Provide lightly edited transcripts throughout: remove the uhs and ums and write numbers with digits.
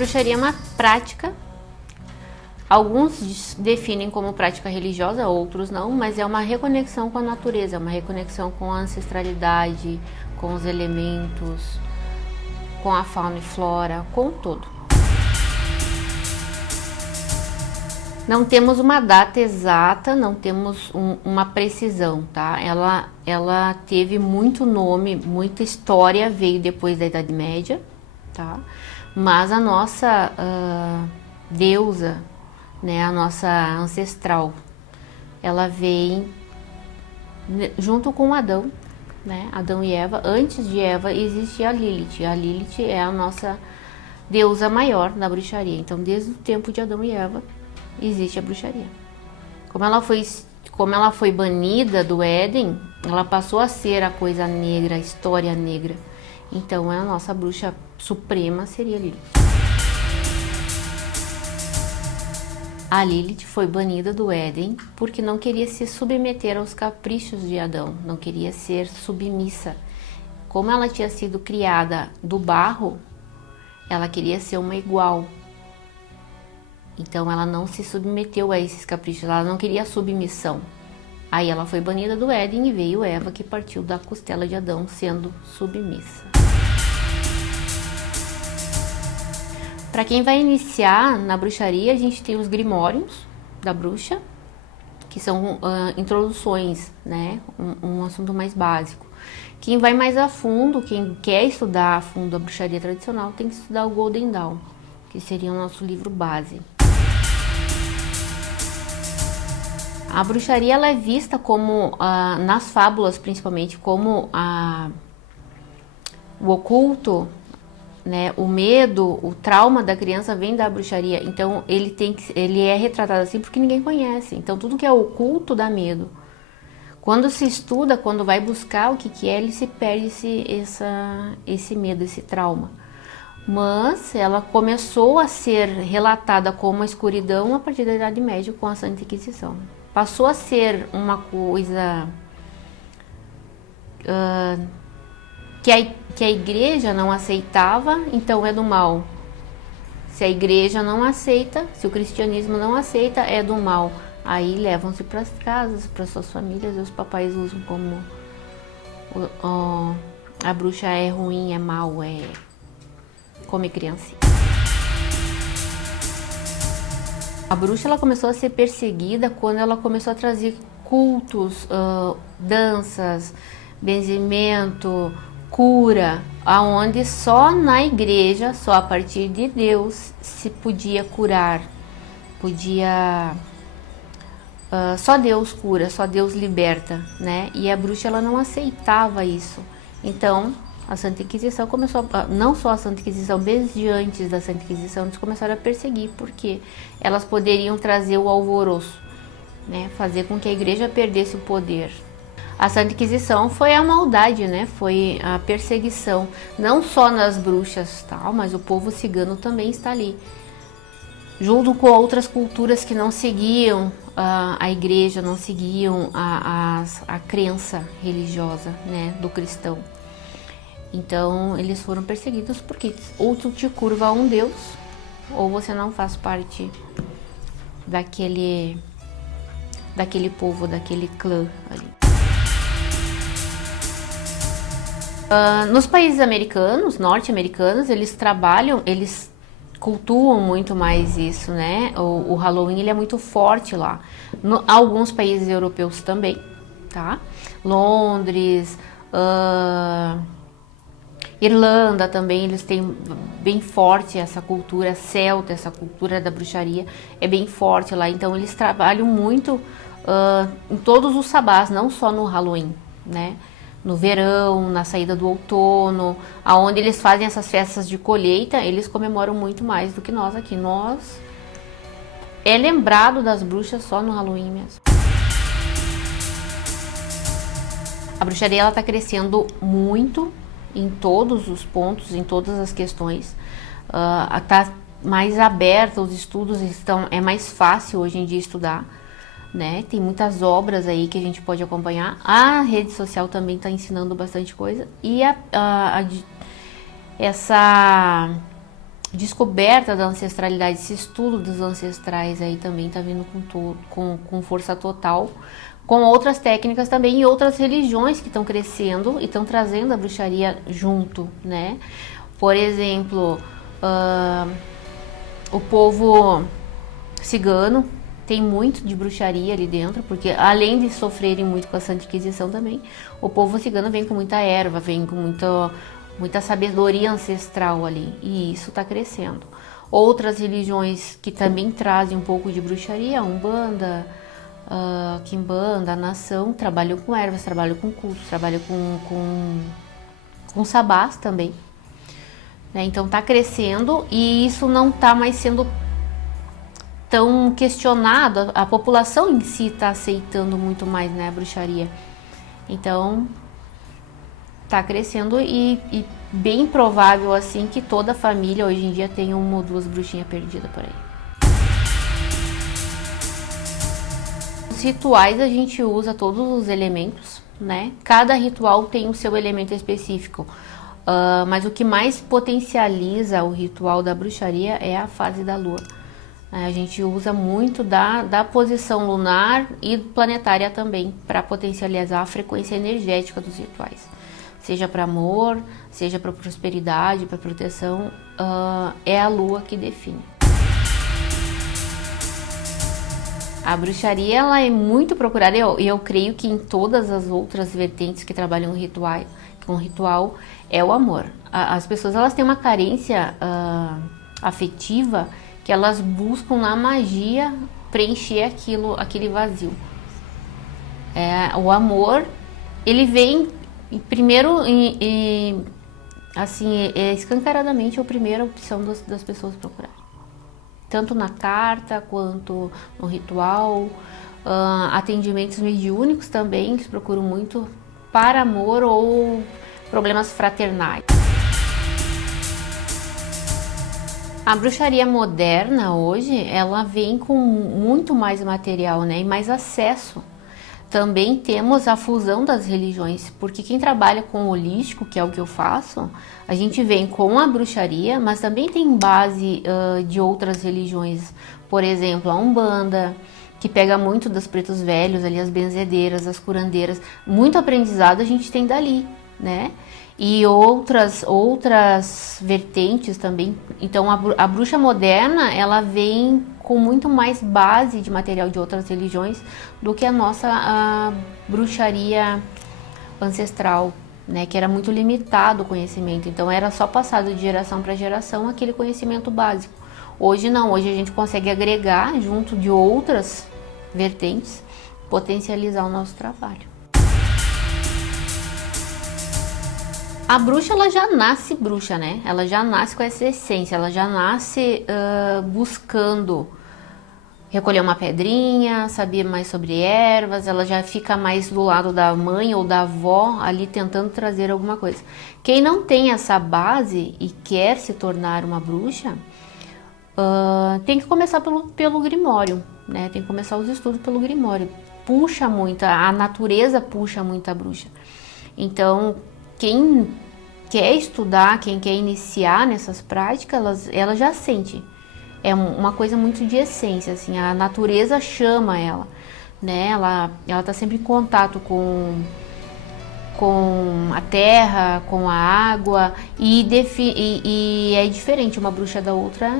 Bruxaria é uma prática, alguns definem como prática religiosa, outros não, mas é uma reconexão com a natureza, é uma reconexão com a ancestralidade, com os elementos, com a fauna e flora, com tudo. Não temos uma data exata, não temos uma precisão, tá? Ela teve muito nome, muita história, veio depois da Idade Média, tá? Mas a nossa deusa, né, a nossa ancestral, ela vem junto com Adão, né? Adão e Eva. Antes de Eva existia a Lilith. A Lilith é a nossa deusa maior da bruxaria. Então, desde o tempo de Adão e Eva, existe a bruxaria. Como ela foi banida do Éden, ela passou a ser a coisa negra, a história negra. Então, a nossa bruxa suprema seria a Lilith. A Lilith foi banida do Éden porque não queria se submeter aos caprichos de Adão, não queria ser submissa. Como ela tinha sido criada do barro, ela queria ser uma igual. Então ela não se submeteu a esses caprichos, ela não queria submissão. Aí ela foi banida do Éden e veio Eva, que partiu da costela de Adão sendo submissa. Para quem vai iniciar na bruxaria, a gente tem os grimórios da bruxa, que são introduções, né? Um assunto mais básico. Quem vai mais a fundo, quem quer estudar a fundo a bruxaria tradicional, tem que estudar o Golden Dawn, que seria o nosso livro base. A bruxaria ela é vista como, nas fábulas principalmente, como o oculto, né, o medo, o trauma da criança vem da bruxaria. Então ele é retratado assim porque ninguém conhece. Então tudo que é oculto dá medo. Quando se estuda, quando vai buscar o que é, ele se perde esse medo, esse trauma. Mas ela começou a ser relatada como a escuridão a partir da Idade Média com a Santa Inquisição. Passou a ser uma coisa que a igreja não aceitava, então é do mal. Se a igreja não aceita, se o cristianismo não aceita, é do mal. Aí levam-se para as casas, para suas famílias, e os papais usam como a bruxa é ruim, é mal, come criança. A bruxa ela começou a ser perseguida quando ela começou a trazer cultos, danças, benzimento, cura, aonde só na igreja, só a partir de Deus se podia curar, só Deus cura, só Deus liberta, né? E a bruxa ela não aceitava isso. Então a Santa Inquisição começou, não só a Santa Inquisição, desde antes da Santa Inquisição, eles começaram a perseguir, porque elas poderiam trazer o alvoroço, né? Fazer com que a igreja perdesse o poder. A Santa Inquisição foi a maldade, né? Foi a perseguição, não só nas bruxas, tal, mas o povo cigano também está ali, junto com outras culturas que não seguiam a igreja, não seguiam a crença religiosa, né, do cristão. Então eles foram perseguidos porque ou tu te curva a um Deus, ou você não faz parte daquele povo, daquele clã ali. Nos países americanos, norte-americanos, eles cultuam muito mais isso, né? O Halloween ele é muito forte lá. Alguns países europeus também, tá? Londres, Irlanda também, eles têm bem forte essa cultura celta, essa cultura da bruxaria é bem forte lá. Então eles trabalham muito em todos os sabás, não só no Halloween, né? No verão, na saída do outono, aonde eles fazem essas festas de colheita, eles comemoram muito mais do que nós aqui. Nós é lembrado das bruxas só no Halloween mesmo. A bruxaria ela tá crescendo muito em todos os pontos, em todas as questões. Tá mais aberta, os estudos é mais fácil hoje em dia estudar, né? Tem muitas obras aí que a gente pode acompanhar. A rede social também está ensinando bastante coisa. E essa descoberta da ancestralidade, esse estudo dos ancestrais aí também está vindo com força total, com outras técnicas também e outras religiões que estão crescendo e estão trazendo a bruxaria junto, né? Por exemplo, o povo cigano tem muito de bruxaria ali dentro, porque além de sofrerem muito com a Santa Inquisição também, o povo cigano vem com muita erva, vem com muita sabedoria ancestral ali, e isso está crescendo. Outras religiões que também trazem um pouco de bruxaria, a Umbanda, Quimbanda, a Nação, trabalham com ervas, trabalham com cultos, trabalham com sabás também. Né? Então está crescendo e isso não está mais sendo tão questionado, a população em si está aceitando muito mais, né, a bruxaria. Então está crescendo e bem provável assim que toda família hoje em dia tenha uma ou duas bruxinhas perdidas por aí. Os rituais a gente usa todos os elementos, né? Cada ritual tem o seu elemento específico. Mas o que mais potencializa o ritual da bruxaria é a fase da lua. A gente usa muito da posição lunar e planetária também para potencializar a frequência energética dos rituais. Seja para amor, seja para prosperidade, para proteção, é a lua que define. A bruxaria ela é muito procurada e eu creio que em todas as outras vertentes que trabalham com ritual é o amor. As pessoas elas têm uma carência afetiva que elas buscam na magia preencher aquele vazio. O amor ele vem primeiro assim escancaradamente a primeira opção das pessoas procurarem. Tanto na carta quanto no ritual, atendimentos mediúnicos também, eles procuram muito para amor ou problemas fraternais. A bruxaria moderna hoje, ela vem com muito mais material, né, e mais acesso. Também temos a fusão das religiões, porque quem trabalha com o holístico, que é o que eu faço, a gente vem com a bruxaria, mas também tem base de outras religiões. Por exemplo, a Umbanda, que pega muito dos pretos velhos, ali as benzedeiras, as curandeiras. Muito aprendizado a gente tem dali, né? E outras vertentes também. Então a bruxa moderna, ela vem com muito mais base de material de outras religiões do que a nossa bruxaria ancestral, né, que era muito limitado o conhecimento. Então era só passado de geração para geração aquele conhecimento básico. Hoje não, hoje a gente consegue agregar junto de outras vertentes, potencializar o nosso trabalho. A bruxa, ela já nasce bruxa, né? Ela já nasce com essa essência, ela já nasce buscando recolher uma pedrinha, saber mais sobre ervas, ela já fica mais do lado da mãe ou da avó, ali tentando trazer alguma coisa. Quem não tem essa base e quer se tornar uma bruxa, tem que começar pelo Grimório, né? Tem que começar os estudos pelo Grimório. Puxa muito, a natureza puxa muito a bruxa. Então, quem quer estudar, quem quer iniciar nessas práticas, ela já sente. É uma coisa muito de essência, assim, a natureza chama ela, né? Ela tá sempre em contato com a terra, com a água, e é diferente uma bruxa da outra,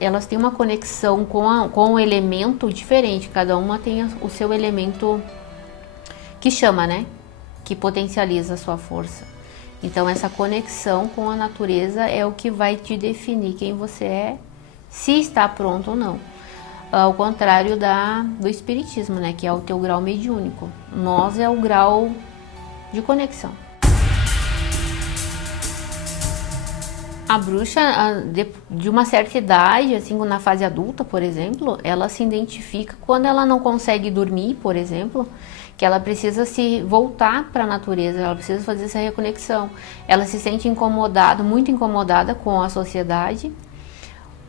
elas têm uma conexão com o elemento diferente, cada uma tem o seu elemento que chama, né? Que potencializa a sua força. Então essa conexão com a natureza é o que vai te definir quem você é, se está pronto ou não. Ao contrário do espiritismo, né, que é o teu grau mediúnico. Nós é o grau de conexão. A bruxa, de uma certa idade, assim, na fase adulta, por exemplo, ela se identifica quando ela não consegue dormir, por exemplo, que ela precisa se voltar para a natureza, ela precisa fazer essa reconexão. Ela se sente incomodada, muito incomodada com a sociedade.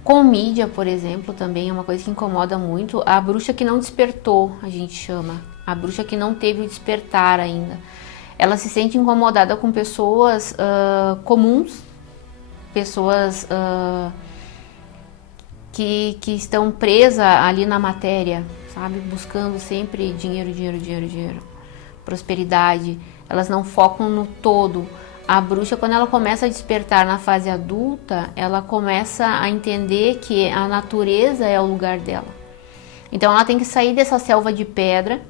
Com mídia, por exemplo, também é uma coisa que incomoda muito. A bruxa que não despertou, a gente chama. A bruxa que não teve o despertar ainda. Ela se sente incomodada com pessoas comuns, pessoas que estão presas ali na matéria, sabe? Buscando sempre dinheiro, dinheiro, dinheiro, dinheiro, prosperidade. Elas não focam no todo. A bruxa, quando ela começa a despertar na fase adulta, ela começa a entender que a natureza é o lugar dela. Então ela tem que sair dessa selva de pedra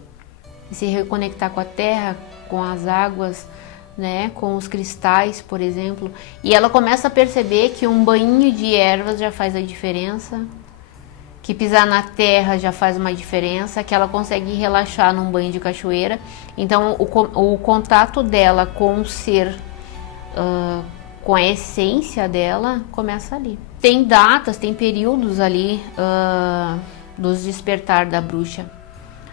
e se reconectar com a terra, com as águas, né, com os cristais, por exemplo. E ela começa a perceber que um banho de ervas já faz a diferença, que pisar na terra já faz uma diferença, que ela consegue relaxar num banho de cachoeira. Então o contato dela com o ser, com a essência dela, começa ali. Tem datas, tem períodos ali dos despertar da bruxa.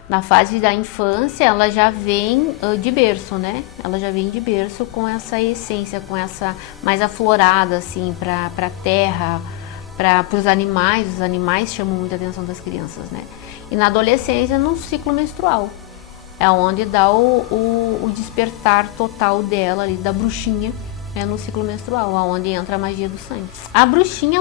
Na fase da infância, ela já vem de berço, né? Ela já vem de berço com essa essência, com essa mais aflorada, assim, para a terra, para os animais. Os animais chamam muita atenção das crianças, né? E na adolescência, no ciclo menstrual, é onde dá o despertar total dela, ali, da bruxinha, é no ciclo menstrual, onde entra a magia do sangue. A bruxinha,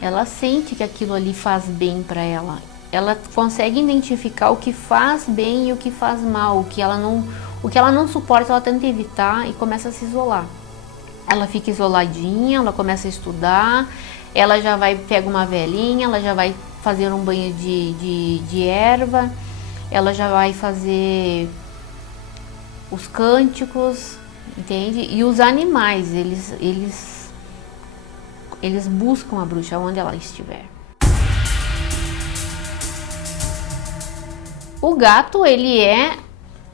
ela sente que aquilo ali faz bem para ela. Ela consegue identificar o que faz bem e o que faz mal, o que ela não suporta, ela tenta evitar e começa a se isolar. Ela fica isoladinha, ela começa a estudar, ela já vai, pega uma velinha, ela já vai fazer um banho de erva, ela já vai fazer os cânticos, entende? E os animais, eles buscam a bruxa onde ela estiver. O gato, ele é,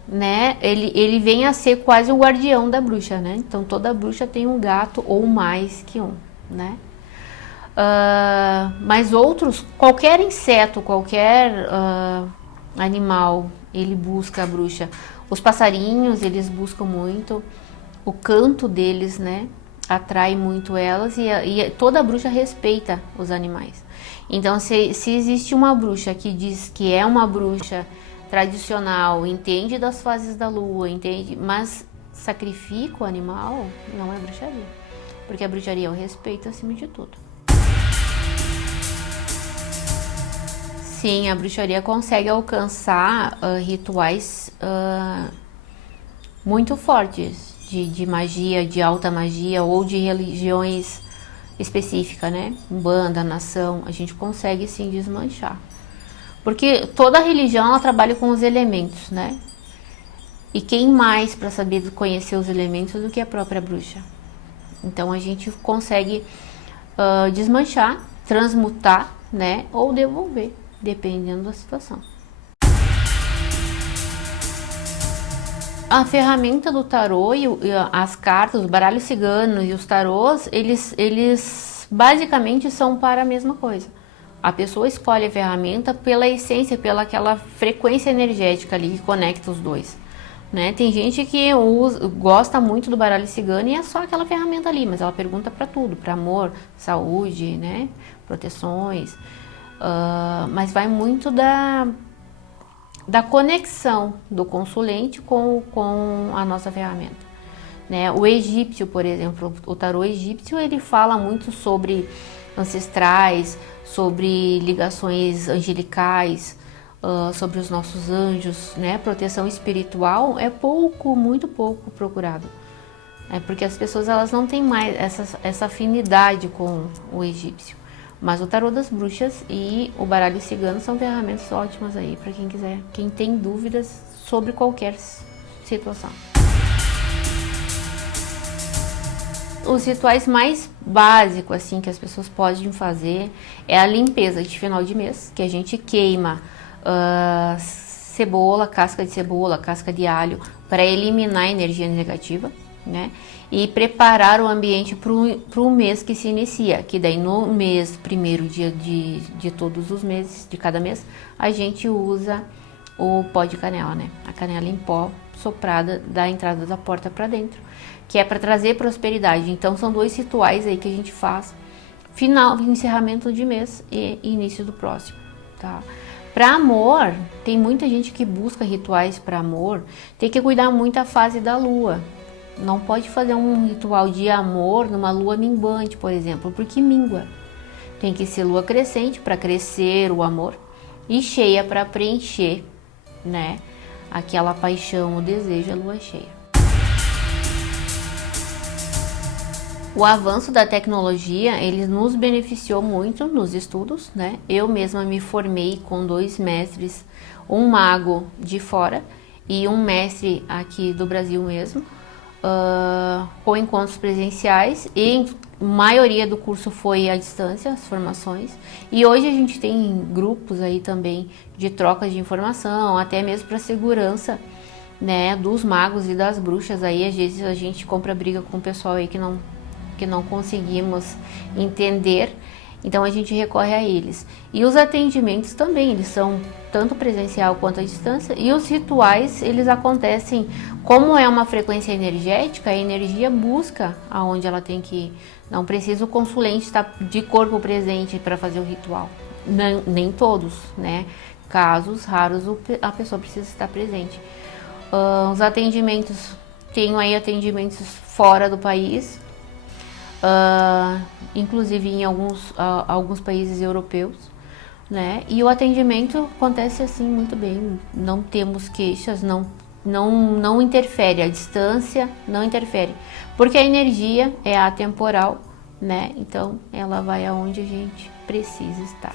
né, ele vem a ser quase o guardião da bruxa, né? Então toda bruxa tem um gato ou mais que um, né? Mas outros, qualquer inseto, qualquer animal, ele busca a bruxa. Os passarinhos, eles buscam muito, o canto deles, né, atrai muito elas e toda bruxa respeita os animais. Então, se existe uma bruxa que diz que é uma bruxa tradicional, entende das fases da lua, entende, mas sacrifica o animal, não é bruxaria. Porque a bruxaria é o respeito acima de tudo. Sim, a bruxaria consegue alcançar rituais muito fortes de magia, de alta magia ou de religiões específica, né? Umbanda, nação, a gente consegue sim desmanchar. Porque toda religião ela trabalha com os elementos, né? E quem mais para saber conhecer os elementos do que a própria bruxa? Então a gente consegue desmanchar, transmutar, né? Ou devolver, dependendo da situação. A ferramenta do tarô e as cartas, o baralho cigano e os tarôs, eles basicamente são para a mesma coisa. A pessoa escolhe a ferramenta pela essência, pela aquela frequência energética ali que conecta os dois, né? Tem gente que gosta muito do baralho cigano e é só aquela ferramenta ali, mas ela pergunta para tudo, para amor, saúde, né? Proteções, mas vai muito da conexão do consulente com a nossa ferramenta, né? O egípcio, por exemplo, o tarô egípcio, ele fala muito sobre ancestrais, sobre ligações angelicais, sobre os nossos anjos, né? Proteção espiritual é muito pouco procurado, porque as pessoas elas não têm mais essa afinidade com o egípcio. Mas o tarô das bruxas e o baralho cigano são ferramentas ótimas aí para quem quiser, quem tem dúvidas sobre qualquer situação. Os rituais mais básicos assim que as pessoas podem fazer é a limpeza de final de mês, que a gente queima cebola, casca de cebola, casca de alho para eliminar a energia negativa, né? E preparar o ambiente para o mês que se inicia, que daí no mês, primeiro dia de todos os meses, de cada mês, a gente usa o pó de canela, né? A canela em pó soprada da entrada da porta para dentro, que é para trazer prosperidade. Então são dois rituais aí que a gente faz, final, encerramento de mês e início do próximo, tá? Para amor, tem muita gente que busca rituais para amor, tem que cuidar muito da fase da lua. Não pode fazer um ritual de amor numa lua minguante, por exemplo, porque mingua. Tem que ser lua crescente para crescer o amor e cheia para preencher, né, aquela paixão, o desejo, a lua cheia. O avanço da tecnologia, ele nos beneficiou muito nos estudos, né? Eu mesma me formei com 2 mestres, um mago de fora e um mestre aqui do Brasil mesmo, com encontros presenciais, e a maioria do curso foi à distância, as formações. E hoje a gente tem grupos aí também de troca de informação, até mesmo para segurança, né, dos magos e das bruxas. Aí às vezes a gente compra briga com o pessoal aí que não conseguimos entender, então a gente recorre a eles. E os atendimentos também, eles são tanto presencial quanto à distância, e os rituais, eles acontecem, como é uma frequência energética, a energia busca aonde ela tem que ir. Não precisa o consulente estar de corpo presente para fazer o ritual, nem todos, né? Casos raros a pessoa precisa estar presente. Os atendimentos, tenho aí atendimentos fora do país, inclusive em alguns países europeus, né? E o atendimento acontece assim muito bem, não temos queixas, não interfere, a distância não interfere, porque a energia é atemporal, né? Então ela vai aonde a gente precisa estar.